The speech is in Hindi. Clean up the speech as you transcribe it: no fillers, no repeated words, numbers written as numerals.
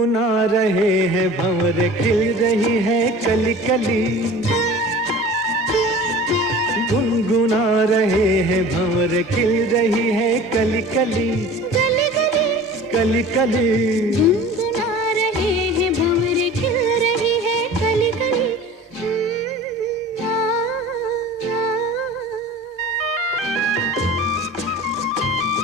गुनगुना रहे हैं भंवर, खिल रही है कली कली। गुनगुना रहे हैं भंवर, खिल रही है कली कली, कली कली।